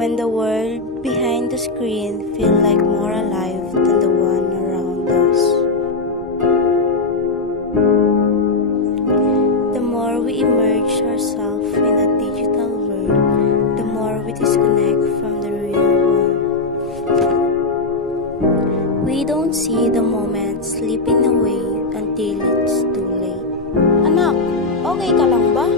when the world behind the screen feels like more alive than the one around us. The more we immerse ourselves in the digital world, the more we disconnect from the real one. We don't see the moment slipping away until it's too late. Anak, okay ka lang ba?